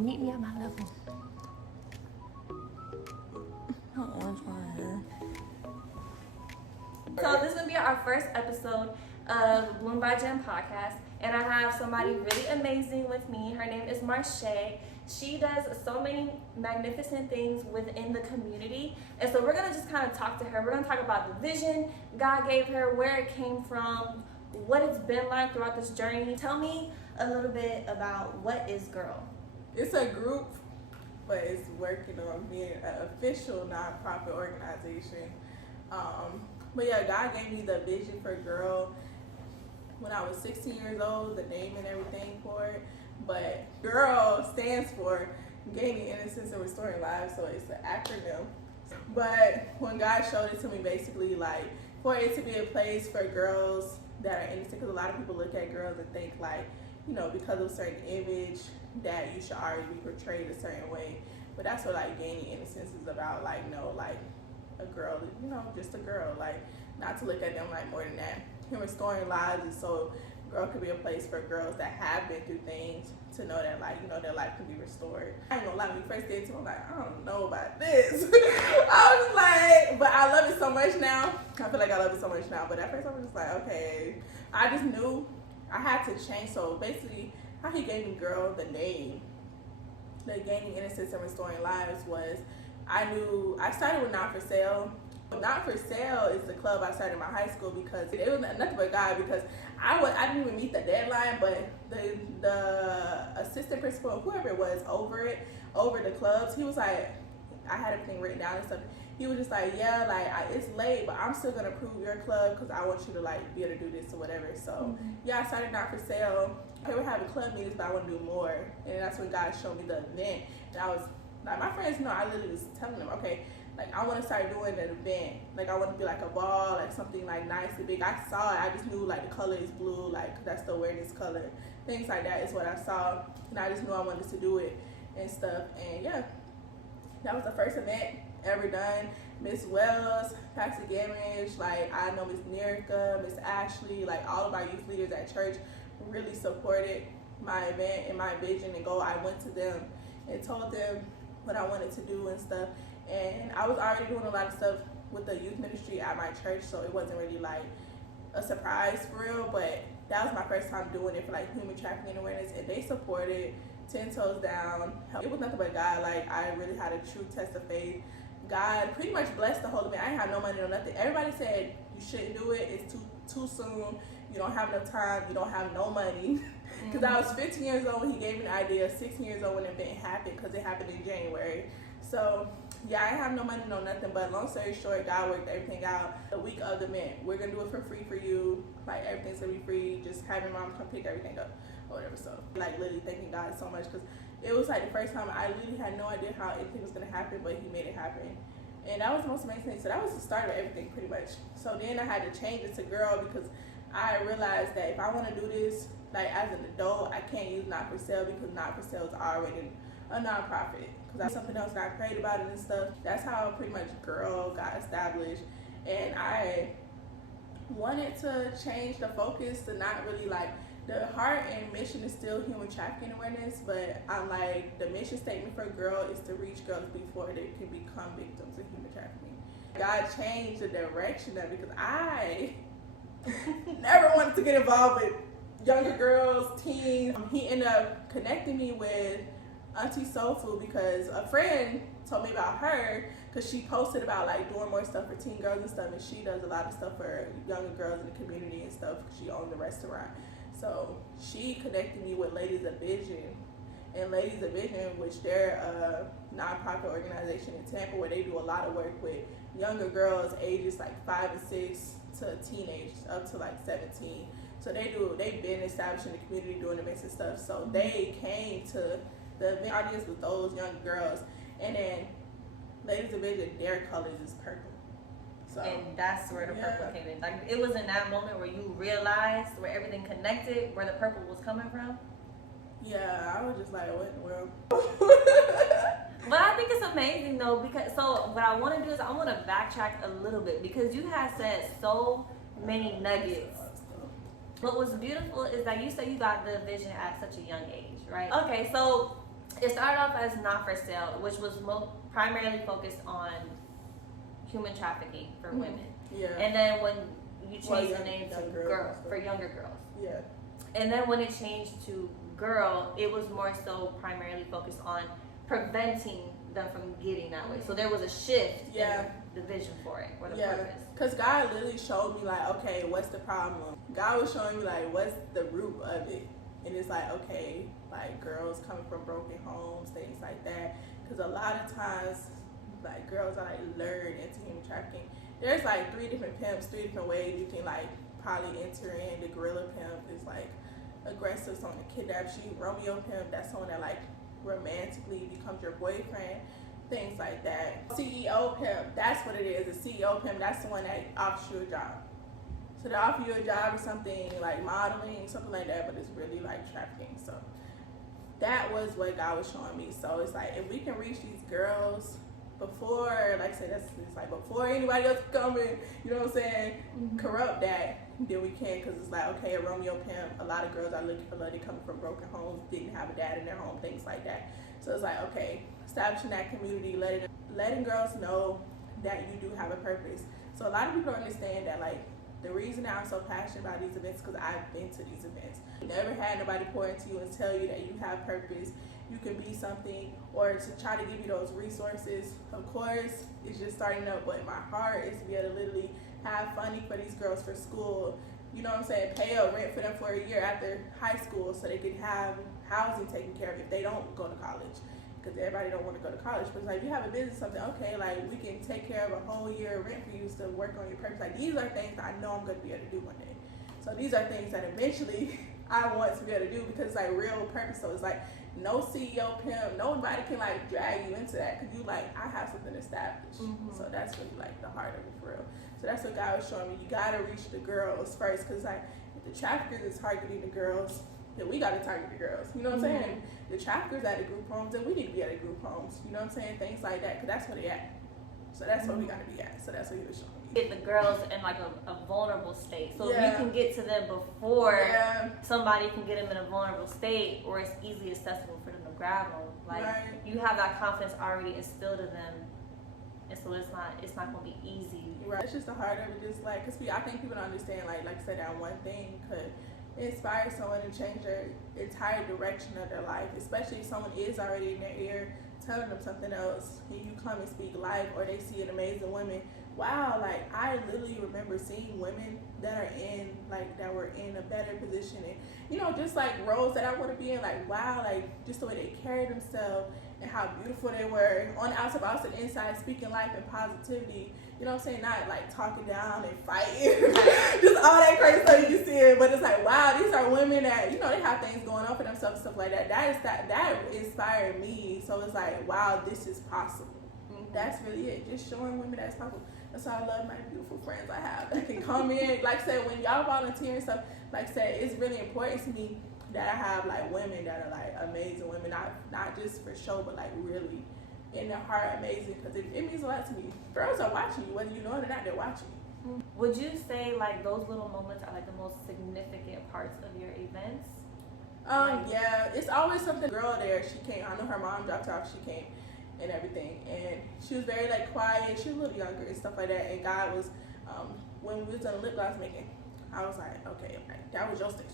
Meet me at my level. So this is gonna be our first episode of Bloom by Gem podcast, and I have somebody really amazing with me. Her name is Marshae. She does so many magnificent things within the community, and so we're gonna just kind of talk to her. We're gonna talk about the vision God gave her, where it came from, what it's been like throughout this journey. Tell me a little bit about what is Girl. It's a group, but it's working on being an official nonprofit organization. But yeah, God gave me the vision for Girl when I was 16 years old, the name and everything for it. But Girl stands for Gaining Innocence and Restoring Lives, so it's an acronym. But when God showed it to me, basically, like, for it to be a place for girls that are innocent, because a lot of people look at girls and think, like, you know, because of a certain image, that you should already be portrayed a certain way. But that's what, like, Gaining Innocence is about. Like, no, like, a girl, you know, just a girl, like, not to look at them like more than that. And Restoring Lives is so Girl could be a place for girls that have been through things to know that, like, you know, their life can be restored. I ain't gonna lie, when we first did it, I'm like, I don't know about this. I was like, but I love it so much now. I feel like I love it so much now, but at first I was just like, okay. I just knew I had to change. So basically, how he gave me Girl the name, the Gaining Innocence and Restoring Lives, was I knew I started with Not For Sale. Not For Sale is the club I started in my high school because it was nothing but God, because I didn't even meet the deadline, but the assistant principal, whoever it was over the clubs, he was like, I had everything written down and stuff. He was just like, yeah, like, it's late, but I'm still gonna approve your club because I want you to, like, be able to do this or whatever. So yeah, I started Not For Sale. They were having club meetings, but I want to do more, and that's when God showed me the event. And I was like, my friends know, I literally was telling them, okay, like, I want to start doing an event. Like, I want to be like a ball, like something like nice and big. I saw it. I just knew, like, the color is blue, like, that's the awareness color. Things like that is what I saw. And I just knew I wanted to do it and stuff. And yeah, that was the first event ever done. Miss Wells, Pastor Gamage, like, I know Miss Nerica, Miss Ashley, like, all of our youth leaders at church really supported my event and my vision and goal. I went to them and told them what I wanted to do and stuff. And I was already doing a lot of stuff with the youth ministry at my church, so it wasn't really like a surprise for real, but that was my first time doing it for, like, human trafficking awareness, and they supported 10 toes down. It was nothing but God. Like, I really had a true test of faith. God pretty much blessed the whole event. I didn't have no money or nothing. Everybody said you shouldn't do it, it's too soon, you don't have enough time, you don't have no money. Because I was 15 years old when he gave me the idea, 16 years old when the event happened, because it happened in January. So yeah, I have no money, no nothing, but long story short, God worked everything out. The week of the event, we're gonna do it for free for you. Like, everything's gonna be free. Just have your mom come pick everything up or whatever. So, like, literally thanking God so much, because it was like the first time I literally had no idea how anything was gonna happen, but he made it happen. And that was the most amazing thing. So that was the start of everything pretty much. So then I had to change it to Girl, because I realized that if I want to do this, like, as an adult, I can't use Not For Sale, because Not For Sale is already a nonprofit. Because that's something else that I prayed about it and stuff. That's how pretty much Girl got established. And I wanted to change the focus to not really, like, the heart and mission is still human trafficking awareness, but I'm like, the mission statement for Girl is to reach girls before they can become victims of human trafficking. God changed the direction of it, because I never wanted to get involved with younger girls, teens. He ended up connecting me with Auntie Soul Food, because a friend told me about her, because she posted about, like, doing more stuff for teen girls and stuff, and she does a lot of stuff for younger girls in the community and stuff. She owns a restaurant. So she connected me with Ladies of Vision. And Ladies of Vision, which they're a nonprofit organization in Tampa, where they do a lot of work with younger girls ages like 5 and 6 to teenage up to like 17. So they've been established in the community doing events and stuff. So they came to the event audience with those young girls. And then Ladies of Vision, their colors is purple. So, and that's where the purple came in. Like, it was in that moment where you realized where everything connected, where the purple was coming from. Yeah, I was just like, what in the world? But I think it's amazing though, because so what I want to do is I want to backtrack a little bit, because you have said so many nuggets. What was beautiful is that you said you got the vision at such a young age, right? Okay, so It started off as not for sale, which was primarily focused on human trafficking for women. Yeah. And then when you changed the name to girl for younger girls. Yeah. And then when it changed to girl, it was more so primarily focused on preventing them from getting that way. So there was a shift in the vision for it, or the purpose. Because God literally showed me, like, okay, what's the problem? God was showing me, like, what's the root of it? And it's like, okay, like, girls coming from broken homes, things like that. Because a lot of times, like, girls are, like, lured into human trafficking. There's, like, 3 different pimps, 3 different ways you can, like, probably enter in. The gorilla pimp is, like, aggressive, someone that kidnaps you. Romeo pimp, that's someone that, like, romantically becomes your boyfriend. Things like that. CEO pimp, that's what it is. A CEO pimp, that's the one that offers you a job. So they offer you a job or something like modeling, something like that, but it's really like trafficking. So that was what God was showing me. So it's like, if we can reach these girls before, like I said, it's like before anybody else coming, you know what I'm saying, corrupt that, then we can, because it's like, okay, a Romeo pimp, a lot of girls are looking for love, they coming from broken homes, didn't have a dad in their home, things like that. So it's like, okay, establishing that community, letting girls know that you do have a purpose. So a lot of people don't understand that, like, the reason that I'm so passionate about these events is because I've been to these events. Never had nobody pour into you and tell you that you have purpose, you can be something, or to try to give you those resources. Of course, it's just starting up, but my heart is to be able to literally have funding for these girls for school. You know what I'm saying? Pay a rent for them for a year after high school so they can have housing taken care of if they don't go to college. Because everybody don't want to go to college, but it's like, if you have a business, something, okay, like, we can take care of a whole year of rent for you to work on your purpose. Like, these are things that I know I'm going to be able to do one day. So these are things that eventually I want to be able to do, because it's like real purpose. So it's like, no CEO pimp, nobody can like drag you into that, because you like, I have something established. So that's really like the heart of it for real. So that's what God was showing me. You got to reach the girls first, because like, if the traffickers is targeting the girls, then we got to target the girls. You know what I'm saying? The traffickers at the group homes, and we need to be at the group homes. You know what I'm saying? Things like that, because that's where they at. So that's where we got to be at. So that's what he was showing me. Get the girls in like a vulnerable state. So if you can get to them before somebody can get them in a vulnerable state, or it's easily accessible for them to grab them. Like, you have that confidence already instilled in them. And so it's not going to be easy. Right. It's just the heart of it. Just like, because I think people don't understand, like I said, that one thing could inspire someone to change their entire direction of their life, especially if someone is already in their ear telling them something else, and you come and speak life, or they see an amazing woman. Wow, like, I literally remember seeing women that are in, like, that were in a better position, and, you know, just like roles that I want to be in. Like, wow, like, just the way they carried themselves and how beautiful they were on the outside, but also the inside, speaking life and positivity. You know what I'm saying? Not like talking down and fighting, just all that crazy stuff you see it. But it's like, wow, these are women that, you know, they have things going on for themselves and stuff like that. That inspired me. So it's like, wow, this is possible. That's really it. Just showing women that it's possible. That's why I love my beautiful friends I have that can come in. Like I said, when y'all volunteer and stuff, like I said, it's really important to me that I have like women that are like amazing women, not just for show, but like really in their heart amazing, because it means a lot to me. Girls are watching you, whether you know it or not, they're watching you. Would you say like those little moments are like the most significant parts of your events? Yeah, it's always something. Girl there, she came, I know her mom dropped her off, she came and everything, and she was very like quiet, she was a little younger and stuff like that, and God was, when we was on lip gloss making, I was like, okay, that was your station.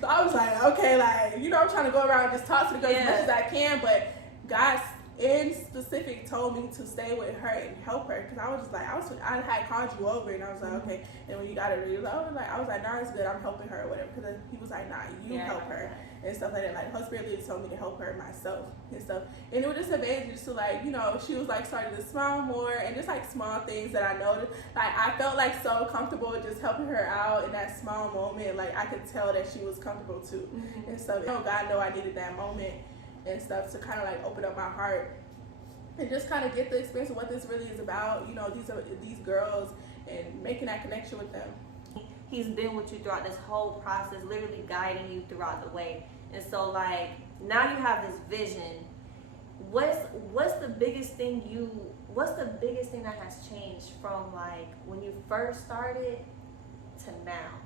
So I was like, okay, like, you know, I'm trying to go around and just talk to the girls as much as I can, but God in specific told me to stay with her and help her, because I was just like, I had called you over, and I was like, okay, and when you got it, I was like, nah, it's good, I'm helping her or whatever, because he was like, nah, you help her and stuff like that. Like, Holy Spirit really told me to help her myself and stuff, and it was just amazing just to, like, you know, she was like starting to smile more, and just like small things that I noticed, like I felt like so comfortable just helping her out in that small moment. Like, I could tell that she was comfortable too and stuff. You know, God know I needed that moment and stuff to kind of like open up my heart and just kind of get the experience of what this really is about. You know, these girls, and making that connection with them. He's been with you throughout this whole process, literally guiding you throughout the way. And so like, now you have this vision. What's the biggest thing that has changed from like when you first started to now?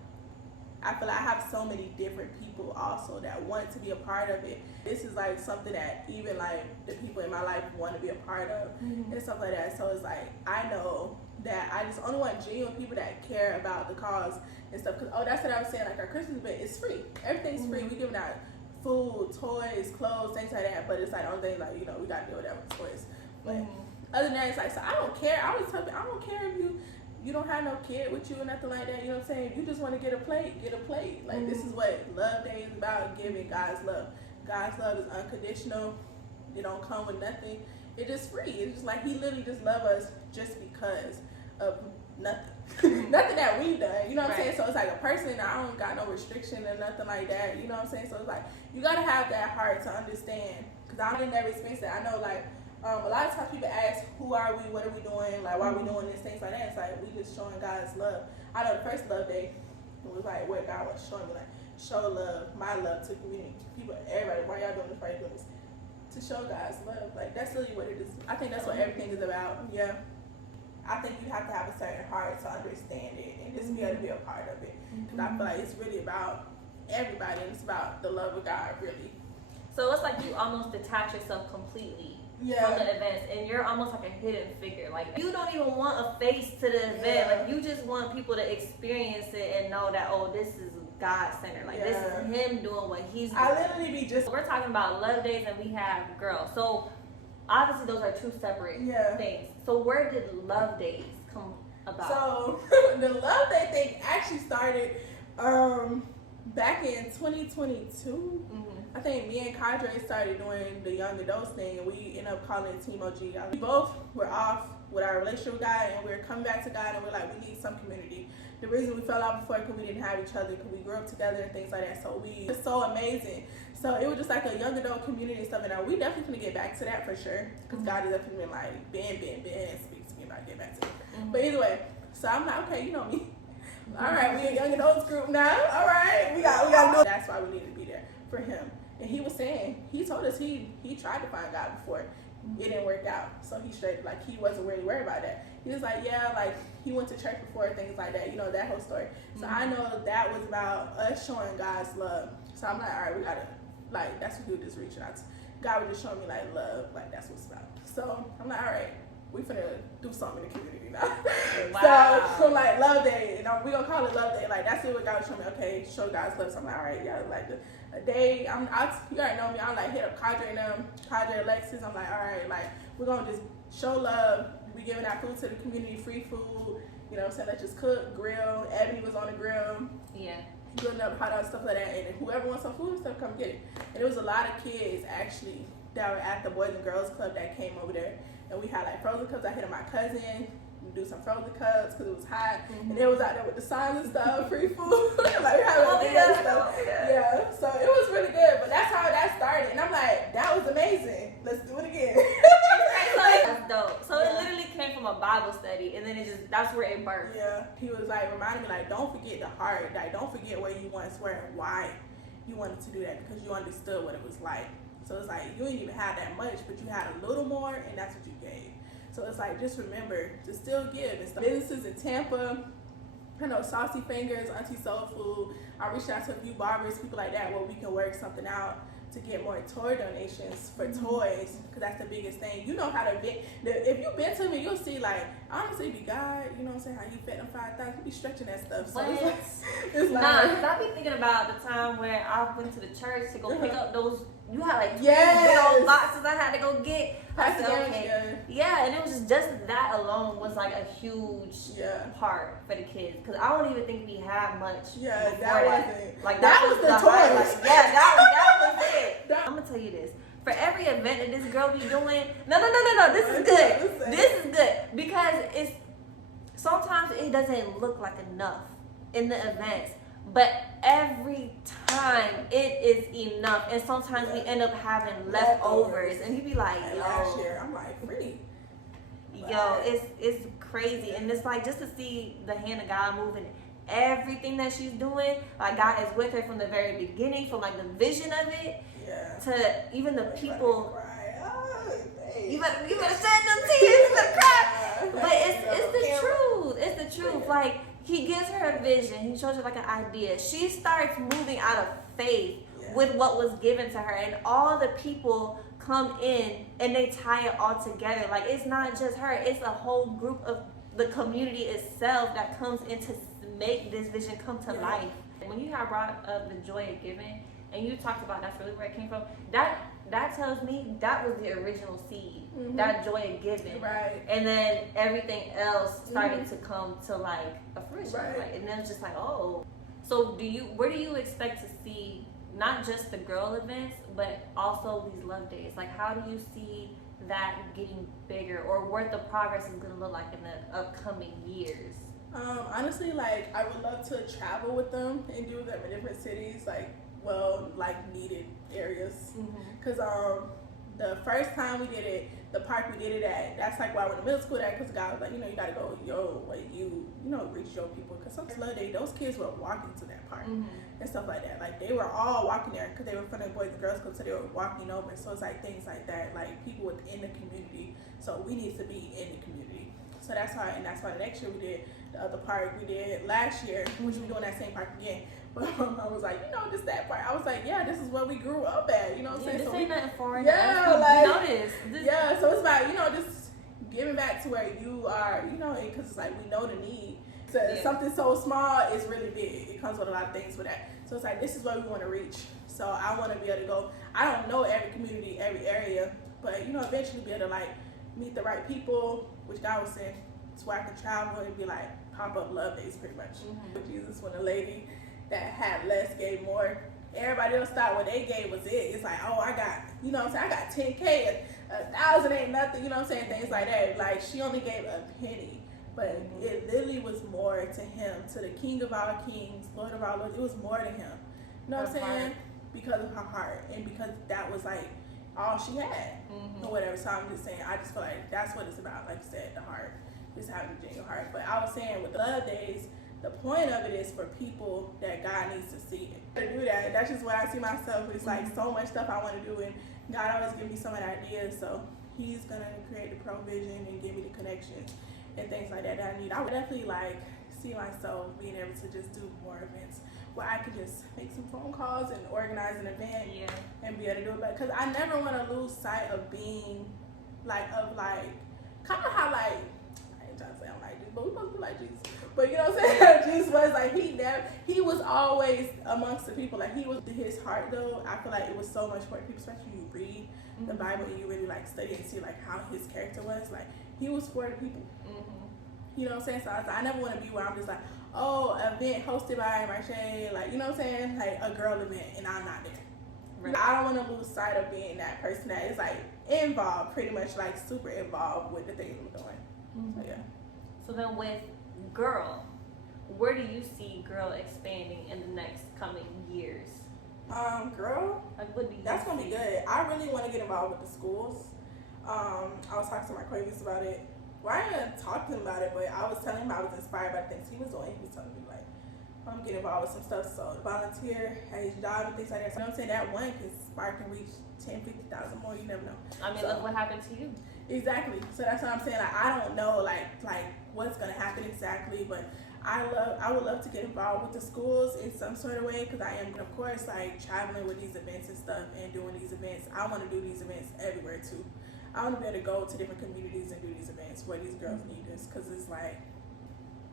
I feel like I have so many different people also that want to be a part of it. This is like something that even like the people in my life want to be a part of and stuff like that. So it's like I know that I just only want genuine people that care about the cause and stuff. Cause that's what I was saying. Like our Christmas event is free. Everything's free. We giving out food, toys, clothes, things like that. But it's like the only thing like we gotta deal with that with toys. But other than that, it's like so I don't care. I always tell people I don't care if you don't have no kid with you or nothing like that. You know what I'm saying? If you just want to get a plate, get a plate. Like this is what Love Day is about: giving God's love. God's love is unconditional. It don't come with nothing. It's just free. It's just like He literally just loves us just because of nothing. Nothing that we've done. You know what I'm saying? So it's like a person, I don't got no restriction or nothing like that. You know what I'm saying? So it's like you gotta have that heart to understand. Cause I didn't never experience that. I know like a lot of times people ask, who are we? What are we doing? Like why are we doing this? Things like that. It's like we just showing God's love. I know the first Love Day it was like what God was showing me, like show love, my love to community, people, everybody. Why y'all doing this? Why you doing this? To show God's love. Like that's really what it is. I think that's what everything is about. Yeah. I think you have to have a certain heart to understand it and just be able to be a part of it. Because I feel like it's really about everybody and it's about the love of God, really. So it's like you almost detach yourself completely from the events, and you're almost like a hidden figure. Like you don't even want a face to the event. Like you just want people to experience it and know that this is God-centered. Like this is Him doing what He's doing. I literally be just. We're talking about Love Days and we have girls. So obviously those are two separate things. So where did Love Days come about? So the Love Day thing actually started back in 2022. I think me and Kadre started doing the young adults thing, and we ended up calling it Team OG. We both were off with our relationship with God, and we were coming back to God, and we're like, we need some community. The reason we fell out before because we didn't have each other, because we grew up together and things like that. So it's so amazing. So it was just like a young adult community and stuff. And now we definitely gonna get back to that for sure, because God has definitely been like, been, and speaks to me about getting back to it. But either way, so I'm like, okay, you know me. All right, we a young adults group now. All right, we got to do. That's why we need to be there for him. And he was saying, he told us he tried to find God before. It didn't work out. So he straight, like, he wasn't really worried about that. He was like, yeah, like, he went to church before, things like that, that whole story. So I know that was about us showing God's love. So I'm like, all right, we got to, like, that's what he was just reaching out to. God was just showing me, like, love, like, that's what's about. So I'm like, all right, we finna do something in the community now. Wow. So like, Love Day, we gonna call it Love Day. Like, that's what God was showing me, okay, show God's love. So I'm like, all right, yeah, like, a day, you already know me, I'm like, hit up Kadre and them, Kadre, Alexis, I'm like, all right, like, we're gonna just show love. We giving out food to the community, free food, you know what I'm saying, let's just cook, grill. Ebony was on the grill. Yeah. Grilling up hot dogs, stuff like that, and whoever wants some food and stuff, come get it. And there was a lot of kids, actually, that were at the Boys and Girls Club that came over there. And we had, like, frozen cups. I hit up my cousin, do some frozen cups, because it was hot. And they was out there with the signs and stuff, free food. Like, we had like, stuff. Yeah, so it was really good. But that's how that started. And I'm like, that was amazing. Let's do it again. That's dope. So it literally came from a Bible study, and then that's where it birthed. Yeah, he was like reminding me, like, don't forget the heart. Like, don't forget where you once were and why you wanted to do that, because you understood what it was like. So it's like you didn't even have that much, but you had a little more, and that's what you gave. So it's like, just remember to still give. And stuff. Businesses in Tampa, I know Saucy Fingers, Auntie Soul Food. I reached out to a few barbers, people like that, where we can work something out to get more toy donations for toys, because that's the biggest thing. You know how to be. If you've been to me, you'll see, like, honestly, be God, you know what I'm saying, how he fed them 5,000, he be stretching that stuff. So it's like, because I be thinking about the time where I went to the church to go pick up those. You had like 2 big old boxes I had to go get. I said, okay. Yeah, and it was just that alone was like a huge part for the kids, because I don't even think we had much. Yeah, that wasn't. Like that was the highlight. Yeah, that was it. I'm gonna tell you this. For every event that this girl be doing, no. This is good. This is good, because it's sometimes it doesn't look like enough in the events. But every time it is enough, and sometimes we end up having leftovers, and you be like, yo. Last year, I'm like, free. Yo, it's crazy, and it's like just to see the hand of God moving everything that she's doing. Like God is with her from the very beginning, from like the vision of it to even the people. You better shed them tears, you better cry. But it's the truth. It's the truth. Like, He gives her a vision. He shows her like an idea. She starts moving out of faith with what was given to her, and all the people come in and they tie it all together. Like, it's not just her, it's a whole group of the community itself that comes in to make this vision come to life. When you have brought up the joy of giving, and you talked about that's really where it came from, that tells me that was the original seed, that joy of giving. Right. And then everything else started to come to like a fruition. Right. Like, and then it's just like, oh. So where do you expect to see not just the girl events, but also these love days? Like, how do you see that getting bigger, or what the progress is going to look like in the upcoming years? Honestly, like, I would love to travel with them and do them in different cities, like needed areas. Because the first time we did it, the park we did it at, that's like why I went to middle school at, because God was like, you know, you got to go, reach your people. Because some love day, those kids were walking to that park and stuff like that. Like, they were all walking there because they were from the Boys and Girls Club, so they were walking over. So it's like things like that, like people within the community. So we need to be in the community. So that's why the next year we did the other park. We did last year, which we're doing that same park again. But I was like, that part. I was like, yeah, this is what we grew up at. You know what I'm saying? This so ain't nothing foreign. Notice. This. Yeah, so it's about, just giving back to where you are, because it's like we know the need. So something so small is really big. It comes with a lot of things for that. So it's like, this is what we want to reach. So I want to be able to go. I don't know every community, every area, but, eventually be able to, like, meet the right people, which God was saying, so I can travel and be like, pop-up love days pretty much. With Jesus, when a lady that had less gave more, everybody else thought what they gave was it. It's like, oh, I got, I got 10K, 1,000 ain't nothing, things like that. Like, she only gave a penny, but it literally was more to him, to the King of our kings, Lord of our lords. It was more to him. You know what I'm saying? Because of her heart, and because that was like all she had, or whatever. So I'm just saying, I just feel like that's what it's about. Like you said, the heart, just having a genuine heart. But I was saying with the love days, the point of it is for people that God needs to see it. To do that, that's just what I see myself. It's like so much stuff I want to do, and God always gives me so many ideas. So He's gonna create the provision and give me the connections and things like that I need. I would definitely like see myself being able to just do more events where I could just make some phone calls and organize an event and be able to do it. Because I never want to lose sight of being kind of how, like, I ain't trying to say I'm like Jesus, but we supposed to be like Jesus. But you know what I'm saying? Jesus was like, he was always amongst the people. Like, he was his heart, though. I feel like it was so much for people, especially when you read the Bible and you really like study and see like how his character was. Like, he was for the people. You know what I'm saying? So I never want to be where I'm just like, oh, event hosted by Marshae, like, you know what I'm saying? Like a girl event and I'm not there. Right. I don't want to lose sight of being that person that is like involved, pretty much like super involved with the things we're doing. So yeah. So then with girl, where do you see girl expanding in the next coming years? Girl, like, what do you that's gonna be good. I really want to get involved with the schools. I was talking to my acquaintance about it. Well, I didn't talk to him about it, but I was telling him I was inspired by the things he was doing. He was telling me, like, I'm getting involved with some stuff. So, volunteer at his job and things like that. So, you know what I'm saying? That one can spark and reach 10, 50,000 more. You never know. I mean, look what happened to you. Exactly. So, that's what I'm saying. Like, I don't know, like what's going to happen exactly, but I would love to get involved with the schools in some sort of way, because I am, of course, like, traveling with these events and stuff and doing these events. I want to do these events everywhere, too. I want to be able to go to different communities and do these events where these girls need this, because it's like,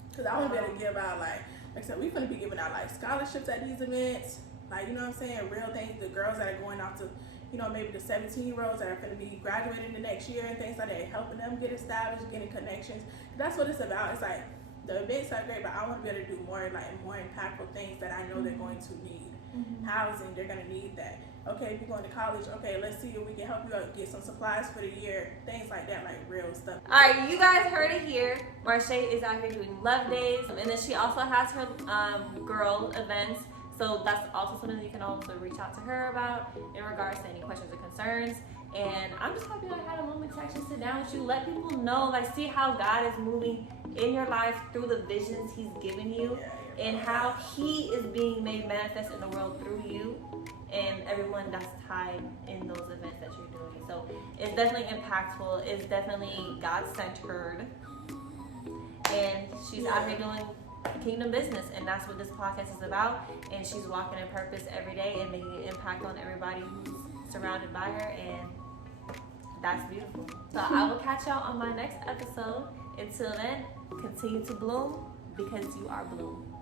because I want to be able to give out, like I said, we're going to be giving out like scholarships at these events, like, you know what I'm saying, real things, the girls that are going out to, maybe the 17-year-olds that are going to be graduating the next year and things like that, helping them get established, getting connections. That's what it's about. It's like, the events are great, but I want to be able to do more impactful things that I know they're going to need. Housing, they're going to need that. Okay, if you're going to college, okay, let's see if we can help you out, get some supplies for the year, things like that, like real stuff. All right, you guys heard it here. Marshae is out here doing love days, and then she also has her girl events. So that's also something that you can also reach out to her about in regards to any questions or concerns. And I'm just happy I had a moment to actually sit down with you, let people know, like, see how God is moving in your life through the visions He's given you, and how He is being made manifest in the world through you and everyone that's tied in those events that you're doing. So it's definitely impactful. It's definitely God-centered. And she's out here doing kingdom business, and that's what this podcast is about. And she's walking in purpose every day and making an impact on everybody who's surrounded by her, and that's beautiful. So I will catch y'all on my next episode. Until then, continue to bloom because you are bloom.